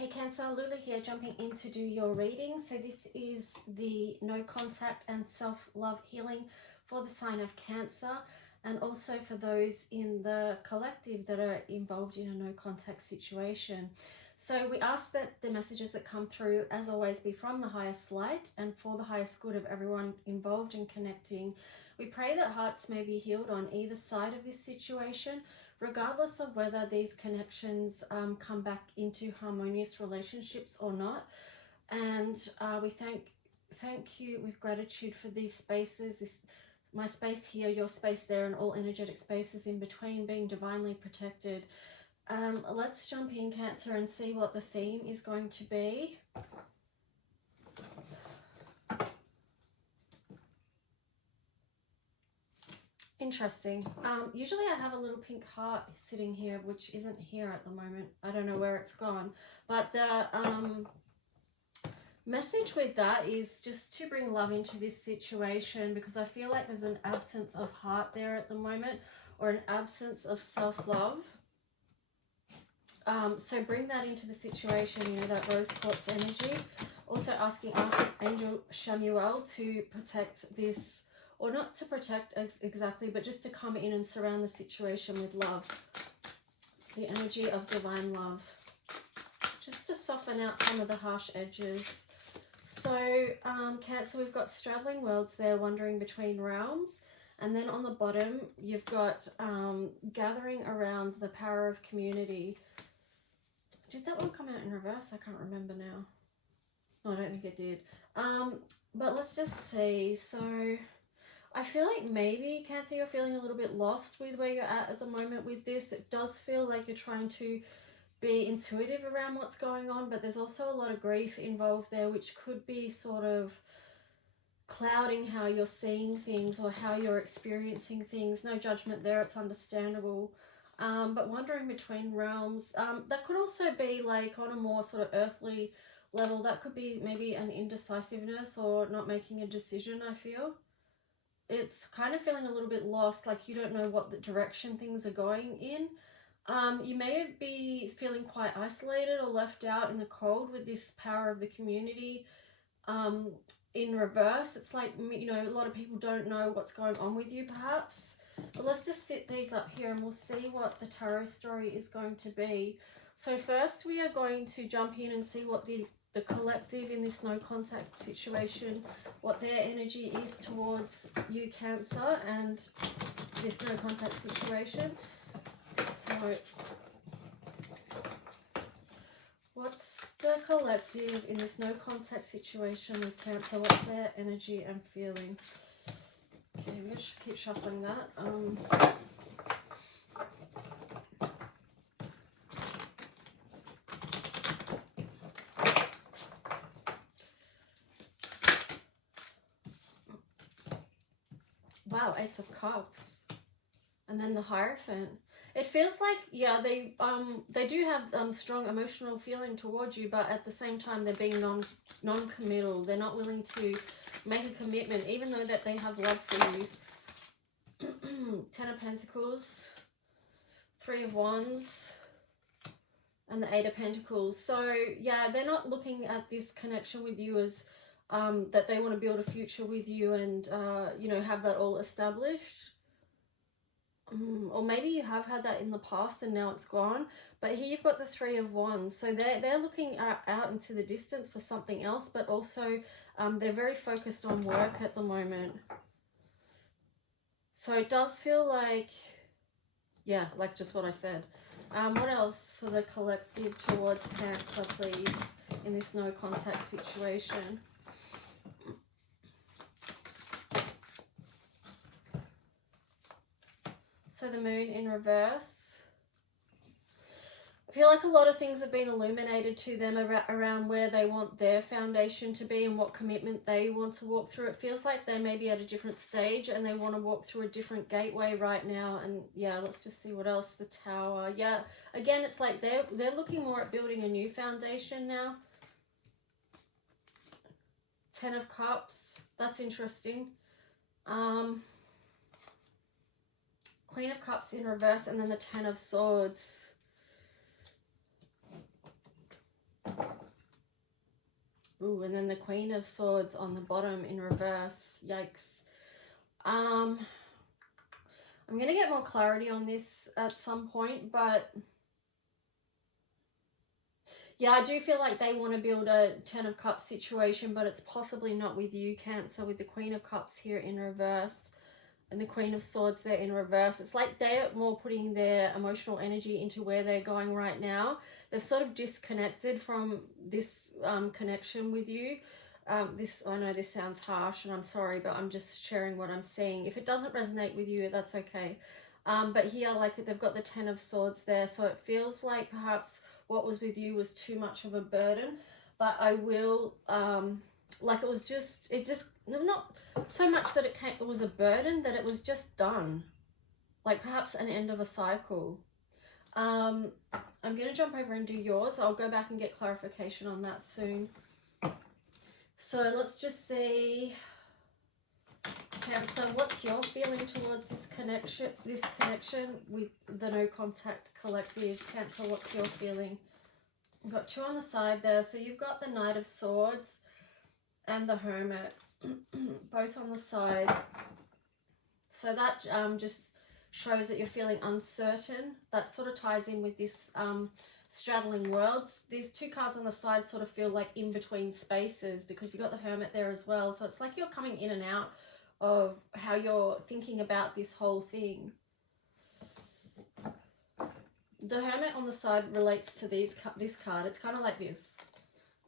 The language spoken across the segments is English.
Hey Cancer, Lula here, jumping in to do your reading. So this is the no contact and self-love healing for the sign of Cancer, and also for those in the collective that are involved in a no contact situation. So we ask that the messages that come through, as always, be from the highest light and for the highest good of everyone involved in connecting. We pray that hearts may be healed on either side of this situation, regardless of whether these connections come back into harmonious relationships or not. And we thank you with gratitude for these spaces, my space here, your space there, and all energetic spaces in between being divinely protected. Let's jump in, Cancer, and see what the theme is going to be. Interesting. Usually I have a little pink heart sitting here, which isn't here at the moment. I don't know where it's gone. But the message with that is just to bring love into this situation, because I feel like there's an absence of heart there at the moment, or an absence of self-love. So bring that into the situation, you know, that rose quartz energy. Also asking Archangel Chamuel to protect this, or not to protect exactly, but just to come in and surround the situation with love. The energy of divine love. Just to soften out some of the harsh edges. So, Cancer, we've got straddling worlds there, wandering between realms. And then on the bottom, you've got gathering around the power of community. Did that one come out in reverse? I can't remember now. No, I don't think it did. But let's just see. So I feel like maybe, Cancer, you're feeling a little bit lost with where you're at the moment with this. It does feel like you're trying to be intuitive around what's going on, but there's also a lot of grief involved there, which could be sort of clouding how you're seeing things or how you're experiencing things. No judgment there, it's understandable. But wandering between realms, that could also be like on a more sort of earthly level. That could be maybe an indecisiveness or not making a decision, I feel. It's kind of feeling a little bit lost, like you don't know what the direction things are going in. You may be feeling quite isolated or left out in the cold with this power of the community. In reverse, it's like, you know, a lot of people don't know what's going on with you perhaps. But let's just sit these up here and we'll see what the tarot story is going to be. So first we are going to jump in and see what the collective in this no contact situation, what their energy is towards you, Cancer, and this no contact situation. So what's the collective in this no contact situation with Cancer? What's their energy and feeling? Okay, I'm going to keep shuffling that. Wow, Ace of Cups. And then the Hierophant. It feels like, yeah, they do have strong emotional feeling towards you, but at the same time they're being non-committal. They're not willing to make a commitment, even though that they have love for you. Ten of Pentacles, Three of Wands, and the Eight of Pentacles. So yeah, they're not looking at this connection with you as that they want to build a future with you and you know, have that all established. Or maybe you have had that in the past and now it's gone. But here you've got the Three of Wands. So they're looking out into the distance for something else, but also they're very focused on work at the moment. So it does feel like, yeah, like just what I said. What else for the collective towards Cancer, please, in this no contact situation? So the Moon in reverse. I feel like a lot of things have been illuminated to them around where they want their foundation to be and what commitment they want to walk through. It feels like they may be at a different stage and they want to walk through a different gateway right now. And yeah, let's just see what else. The Tower. Yeah, again, it's like they're looking more at building a new foundation now. Ten of Cups. That's interesting. Queen of Cups in reverse, and then the Ten of Swords. Ooh, and then the Queen of Swords on the bottom in reverse. Yikes. I'm going to get more clarity on this at some point, but yeah, I do feel like they want to build a 10 of Cups situation, but it's possibly not with you, Cancer, with the Queen of Cups here in reverse and the Queen of Swords there in reverse. It's like they're more putting their emotional energy into where they're going right now. They've sort of disconnected from this connection with you. I know this sounds harsh and I'm sorry, but I'm just sharing what I'm seeing. If it doesn't resonate with you, that's okay. But here, like, they've got the 10 of Swords there, so it feels like perhaps what was with you was too much of a burden. But I will, like, it just not so much that it was a burden, that it was just done. Like perhaps an end of a cycle. I'm going to jump over and do yours. I'll go back and get clarification on that soon. So let's just see, Cancer, what's your feeling towards this connection with the No Contact Collective? Cancer, what's your feeling? I've got 2 on the side there. So you've got the Knight of Swords and the Hermit, both on the side. So that just shows that you're feeling uncertain. That sort of ties in with this straddling worlds. These 2 cards on the side sort of feel like in between spaces because you've got the Hermit there as well. So it's like you're coming in and out of how you're thinking about this whole thing. The Hermit on the side relates to this card. It's kind of like this.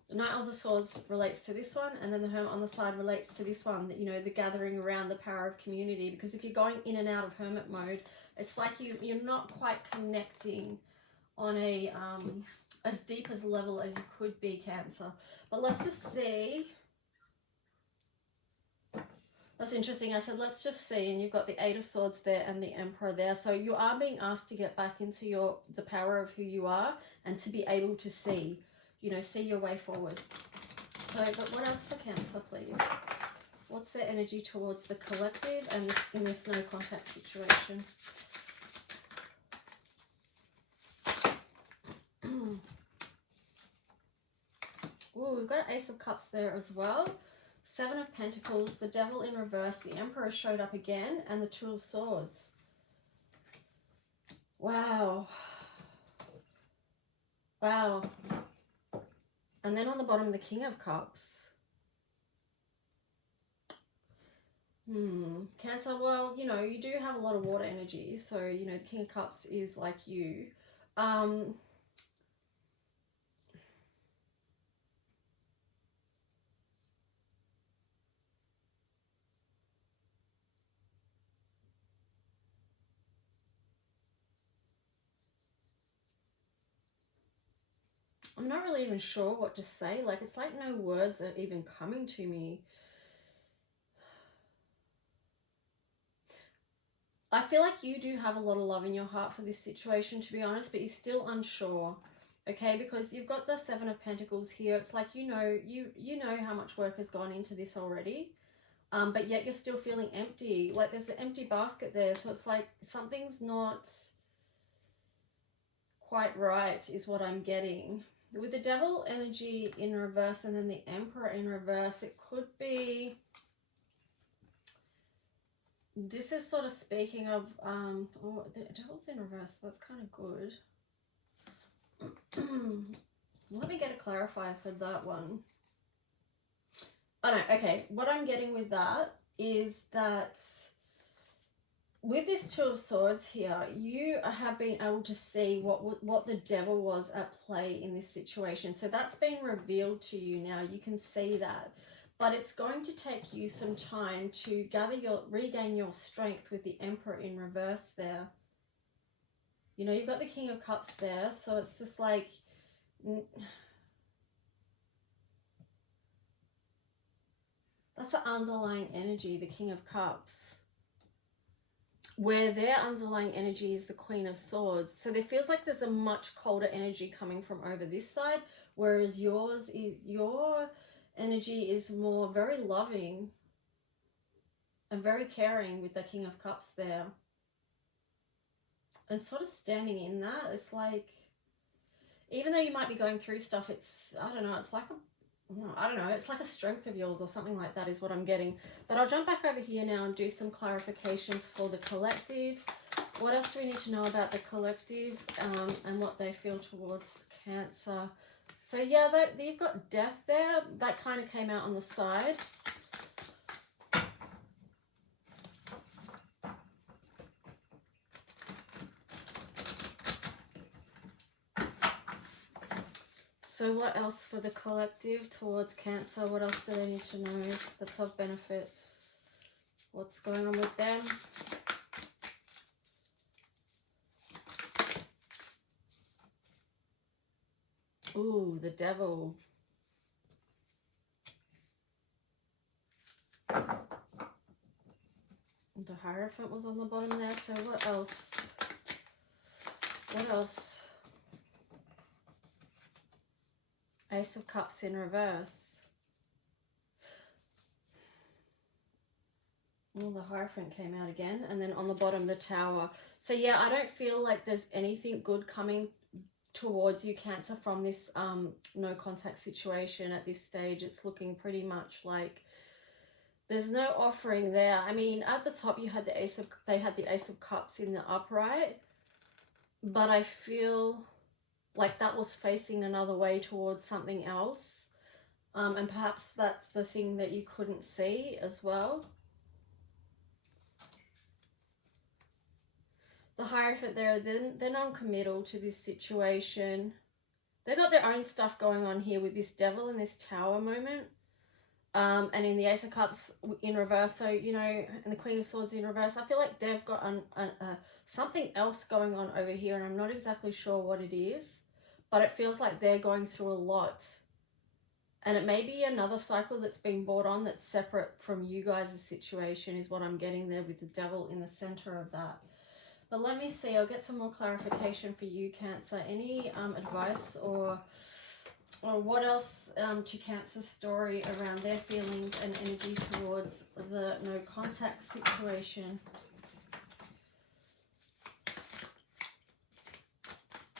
The Knight of the Swords relates to this one, and then the Hermit on the side relates to this one, you know, the gathering around, the power of community. Because if you're going in and out of Hermit mode, it's like you're not quite connecting on a as deep as level as you could be, Cancer. But let's just see. That's interesting. I said, let's just see. And you've got the 8 of Swords there and the Emperor there. So you are being asked to get back into the power of who you are and to be able to see, you know, see your way forward. So, but what else for Cancer, please? What's their energy towards the collective and in this no contact situation? Ooh, we've got an Ace of Cups there as well. 7 of Pentacles, the Devil in reverse, the Emperor showed up again, and the 2 of Swords. Wow. Wow. And then on the bottom, the King of Cups. Cancer, well, you know, you do have a lot of water energy, so, you know, the King of Cups is like you. I'm not really even sure what to say. Like, it's like no words are even coming to me. I feel like you do have a lot of love in your heart for this situation, to be honest, but you're still unsure, okay? Because you've got the 7 of Pentacles here. It's like, you know how much work has gone into this already, but yet you're still feeling empty. Like, there's the empty basket there, so it's like something's not quite right is what I'm getting. With the Devil energy in reverse and then the Emperor in reverse, it could be... This is sort of speaking of, oh, the Devil's in reverse, so that's kind of good. Let me get a clarifier for that one. Oh no, okay, what I'm getting with that is that with this 2 of Swords here, you have been able to see what the Devil was at play in this situation. So that's been revealed to you now. You can see that. But it's going to take you some time to regain your strength with the Emperor in reverse there. You know, you've got the King of Cups there, so it's just like... That's the underlying energy, the King of Cups. Where their underlying energy is the Queen of Swords. So there feels like there's a much colder energy coming from over this side, whereas your energy is more very loving and very caring with the King of Cups there. And sort of standing in that, it's like, even though you might be going through stuff, it's, I don't know, it's like I don't know, it's like a strength of yours or something like that is what I'm getting. But I'll jump back over here now and do some clarifications for the collective. What else do we need to know about the collective and what they feel towards Cancer? So yeah, you've got death there. That kind of came out on the side. So what else for the collective towards Cancer? What else do they need to know that's of benefit? What's going on with them? Ooh, the Devil. The Hierophant was on the bottom there. So what else? What else? Ace of Cups in reverse. Oh, the Hierophant came out again. And then on the bottom, the Tower. So yeah, I don't feel like there's anything good coming towards you, Cancer, from this no contact situation at this stage. It's looking pretty much like there's no offering there. I mean, at the top you had the they had the Ace of Cups in the upright, but I feel like that was facing another way towards something else, and perhaps that's the thing that you couldn't see as well. The Hierophant there, they're non-committal to this situation. They've got their own stuff going on here with this Devil and this Tower moment. And in the Ace of Cups in reverse, so, you know, and the Queen of Swords in reverse, I feel like they've got something else going on over here, and I'm not exactly sure what it is, but it feels like they're going through a lot. And it may be another cycle that's been brought on that's separate from you guys' situation is what I'm getting there with the Devil in the center of that. But let me see, I'll get some more clarification for you, Cancer. Any advice or what else to Cancer's story around their feelings and energy towards the no contact situation?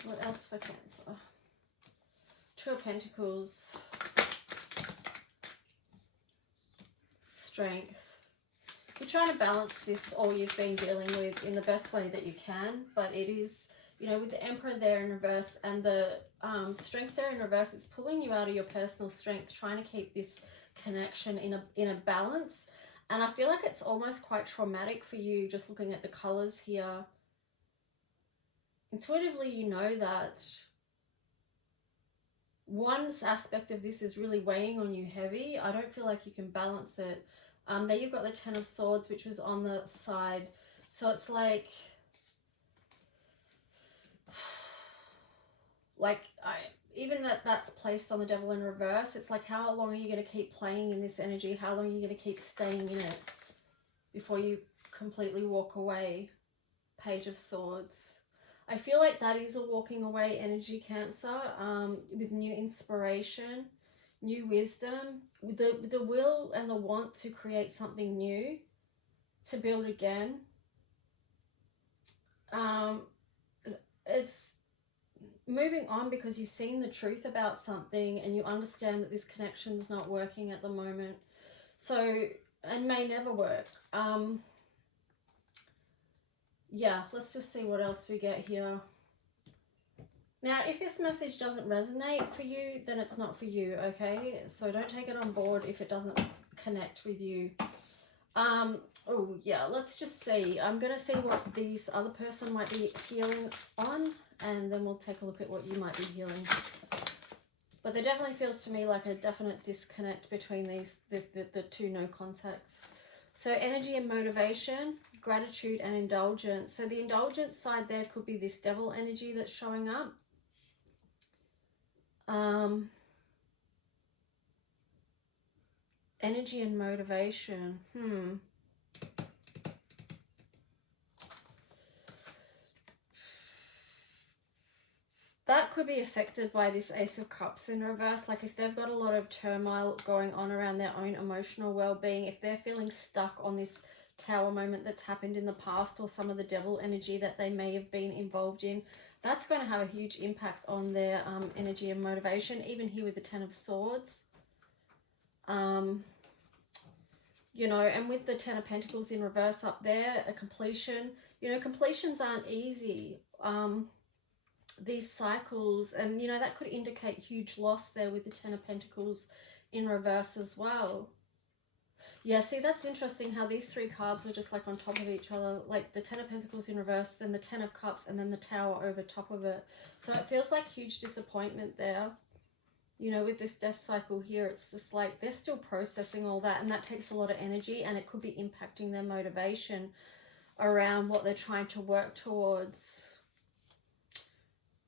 What else for Cancer? Two of Pentacles. Strength. You're trying to balance this all you've been dealing with in the best way that you can, but it is, you know, with the Emperor there in reverse and the Strength there in reverse, it's pulling you out of your personal strength, trying to keep this connection in a balance. And I feel like it's almost quite traumatic for you, just looking at the colors here. Intuitively, you know that one aspect of this is really weighing on you heavy. I don't feel like you can balance it. There you've got the Ten of Swords, which was on the side. So it's like even that's placed on the Devil in reverse, it's like, how long are you going to keep playing in this energy? How long are you going to keep staying in it before you completely walk away? Page of Swords. I feel like that is a walking away energy, Cancer, with new inspiration, new wisdom, with the will and the want to create something new, to build again. It's moving on because you've seen the truth about something and you understand that this connection's not working at the moment. So, and may never work. Yeah, let's just see what else we get here. Now, if this message doesn't resonate for you, then it's not for you, okay? So don't take it on board if it doesn't connect with you. Oh, yeah, let's just see. I'm going to see what this other person might be healing on, and then we'll take a look at what you might be healing. But there definitely feels to me like a definite disconnect between the two no contacts. So energy and motivation, gratitude and indulgence. So the indulgence side there could be this Devil energy that's showing up. Energy and motivation. That could be affected by this Ace of Cups in reverse. Like if they've got a lot of turmoil going on around their own emotional well-being, if they're feeling stuck on this Tower moment that's happened in the past, or some of the Devil energy that they may have been involved in, that's going to have a huge impact on their energy and motivation. Even here with the Ten of Swords. You know, and with the Ten of Pentacles in reverse up there, a completion, you know, completions aren't easy. These cycles, and you know, that could indicate huge loss there with the Ten of Pentacles in reverse as well. Yeah, see, that's interesting how these three cards were just like on top of each other, like the Ten of Pentacles in reverse, then the Ten of Cups, and then the Tower over top of it. So it feels like huge disappointment there. You know, with this death cycle here, it's just like they're still processing all that, and that takes a lot of energy, and it could be impacting their motivation around what they're trying to work towards.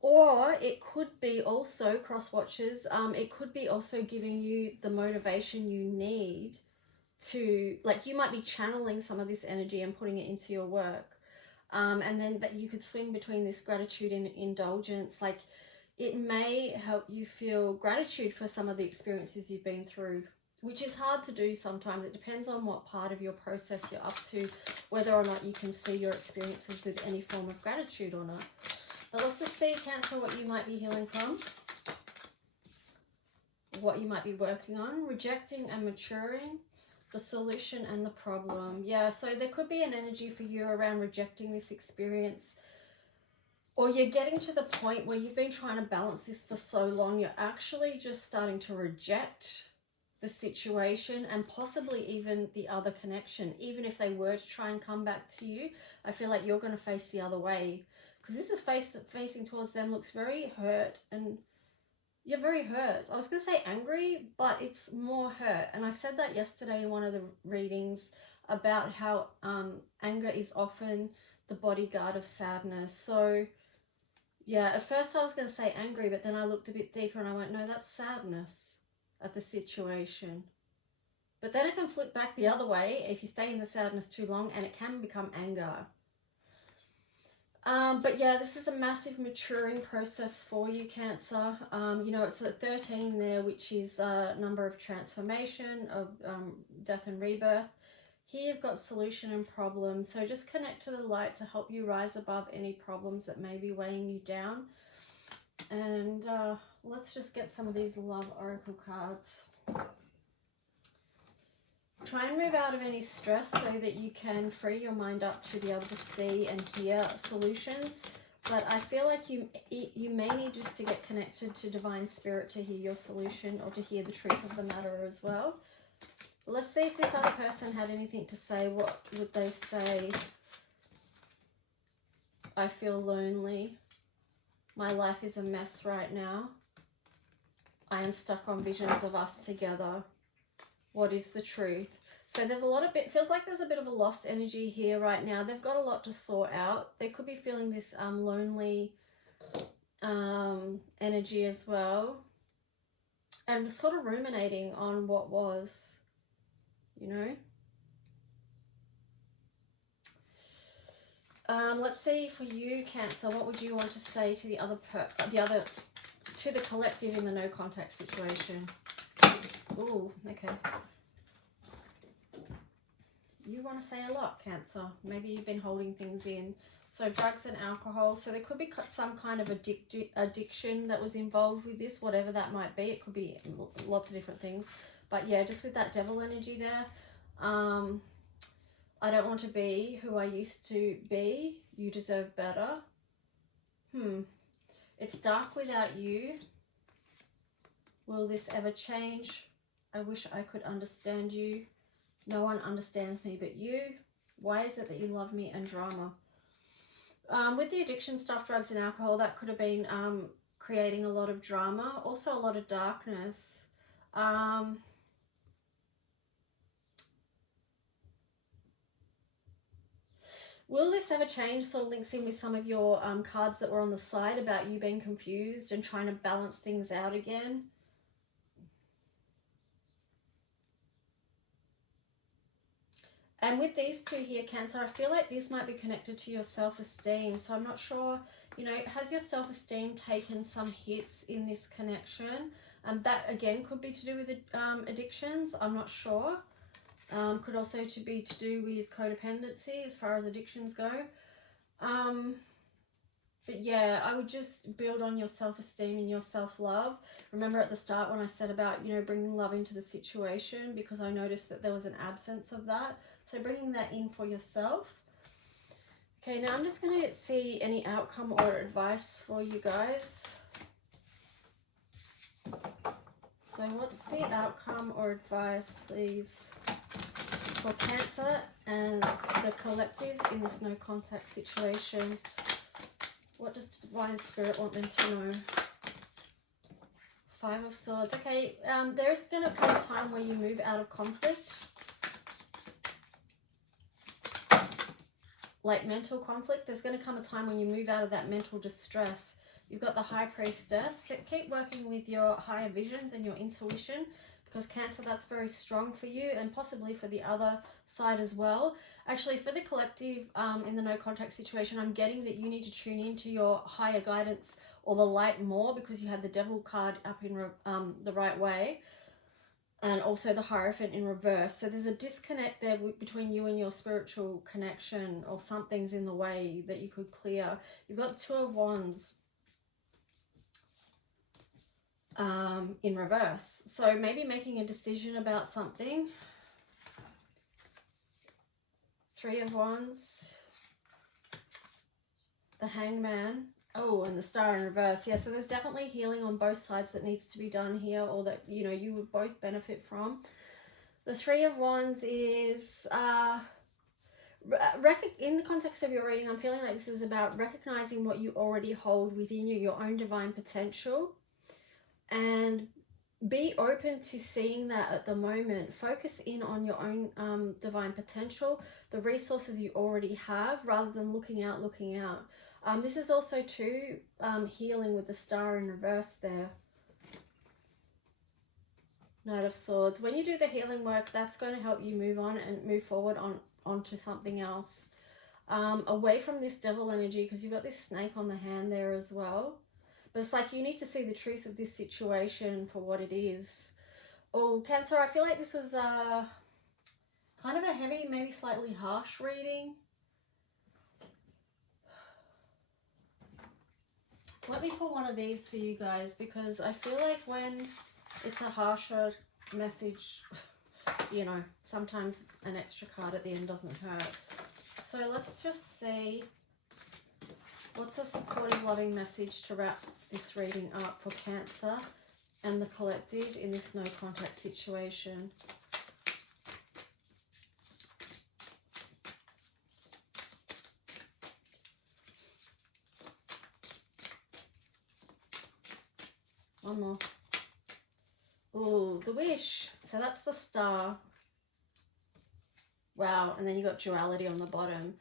Or it could be also, cross watchers, it could be also giving you the motivation you need to, like, you might be channeling some of this energy and putting it into your work. And then that you could swing between this gratitude and indulgence. Like, it may help you feel gratitude for some of the experiences you've been through, which is hard to do sometimes. It depends on what part of your process you're up to, whether or not you can see your experiences with any form of gratitude or not. But let's just see, Cancer, what you might be healing from, what you might be working on. Rejecting and maturing, the solution and the problem. Yeah, so there could be an energy for you around rejecting this experience, or you're getting to the point where you've been trying to balance this for so long, you're actually just starting to reject the situation and possibly even the other connection. Even if they were to try and come back to you, I feel like you're going to face the other way, because this is facing towards them looks very hurt, and you're very hurt. I was going to say angry, but it's more hurt. And I said that yesterday in one of the readings about how anger is often the bodyguard of sadness. So yeah, at first I was going to say angry, but then I looked a bit deeper and I went, no, that's sadness at the situation. But then it can flip back the other way if you stay in the sadness too long, and it can become anger. But yeah, this is a massive maturing process for you, Cancer. You know, it's at 13 there, which is a number of transformation, of death and rebirth. Here you've got solution and problem. So just connect to the light to help you rise above any problems that may be weighing you down. And let's just get some of these love oracle cards. Try and move out of any stress so that you can free your mind up to be able to see and hear solutions. But I feel like you may need just to get connected to Divine Spirit to hear your solution, or to hear the truth of the matter as well. Let's see if this other person had anything to say. What would they say? I feel lonely. My life is a mess right now. I am stuck on visions of us together. What is the truth? So there's a lot of feels like there's a bit of a lost energy here right now. They've got a lot to sort out. They could be feeling this lonely energy as well. And sort of ruminating on what was. You know, let's see for you, Cancer. What would you want to say to the collective in the no contact situation? Ooh, okay. You want to say a lot, Cancer. Maybe you've been holding things in. So drugs and alcohol. So there could be some kind of addiction that was involved with this, whatever that might be. It could be lots of different things. But yeah, just with that devil energy there, I don't want to be who I used to be. You deserve better. It's dark without you. Will this ever change? I wish I could understand you. No one understands me but you. Why is it that you love me? And drama. With the addiction stuff, drugs and alcohol, that could have been creating a lot of drama. Also a lot of darkness. Will this ever change? Sort of links in with some of your cards that were on the side about you being confused and trying to balance things out again. And with these two here, Cancer, I feel like this might be connected to your self-esteem. So I'm not sure, you know, has your self-esteem taken some hits in this connection? That, again, could be to do with addictions. I'm not sure. Could also be to do with codependency as far as addictions go. But yeah, I would just build on your self-esteem and your self-love. Remember at the start when I said about, you know, bringing love into the situation, because I noticed that there was an absence of that. So bringing that in for yourself. Okay, now I'm just going to see any outcome or advice for you guys. So what's the outcome or advice, please, for Cancer and the collective in this no contact situation? What does Divine Spirit want them to know? Five of Swords. Okay, there's going to come a time where you move out of conflict. Like mental conflict. There's going to come a time when you move out of that mental distress. You've got the High Priestess. So keep working with your higher visions and your intuition, because Cancer, that's very strong for you and possibly for the other side as well. Actually, for the collective in the no contact situation, I'm getting that you need to tune into your higher guidance or the light more, because you had the Devil card up in the right way, and also the Hierophant in reverse. So there's a disconnect there between you and your spiritual connection, or something's in the way that you could clear. You've got the Two of Wands in reverse. So maybe making a decision about something. Three of Wands, the Hangman, oh, and the Star in reverse. Yeah, so there's definitely healing on both sides that needs to be done here, or that, you know, you would both benefit from. The Three of Wands is in the context of your reading, I'm feeling like this is about recognizing what you already hold within you, your own divine potential, and be open to seeing that at the moment. Focus in on your own divine potential, the resources you already have, rather than looking out. This is also too healing with the Star in reverse there. Knight of Swords. When you do the healing work, that's going to help you move on and move forward onto something else. Away from this Devil energy, because you've got this snake on the hand there as well. But it's like you need to see the truth of this situation for what it is. Oh, Cancer, I feel like this was kind of a heavy, maybe slightly harsh reading. Let me pull one of these for you guys, because I feel like when it's a harsher message, you know, sometimes an extra card at the end doesn't hurt. So let's just see. What's a supportive, loving message to wrap this reading up for Cancer and the collective in this no contact situation? One more. Oh, the Wish. So that's the Star. Wow. And then you got duality on the bottom.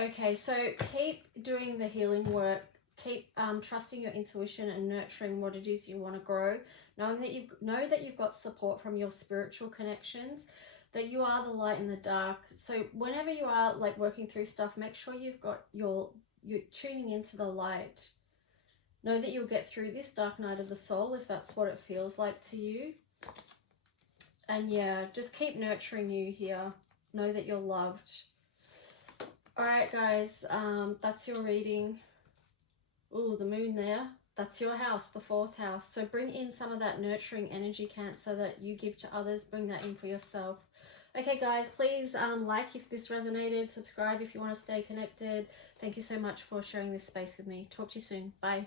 Okay, so keep doing the healing work. Keep trusting your intuition and nurturing what it is you want to grow. Knowing that you've got support from your spiritual connections, that you are the light in the dark. So whenever you are like working through stuff, make sure you've got you're tuning into the light. Know that you'll get through this dark night of the soul if that's what it feels like to you. And yeah, just keep nurturing you here. Know that you're loved. Alright guys, that's your reading. Ooh, the moon there. That's your house, the 4th house. So bring in some of that nurturing energy, Cancer, that you give to others. Bring that in for yourself. Okay guys, please like if this resonated. Subscribe if you want to stay connected. Thank you so much for sharing this space with me. Talk to you soon. Bye.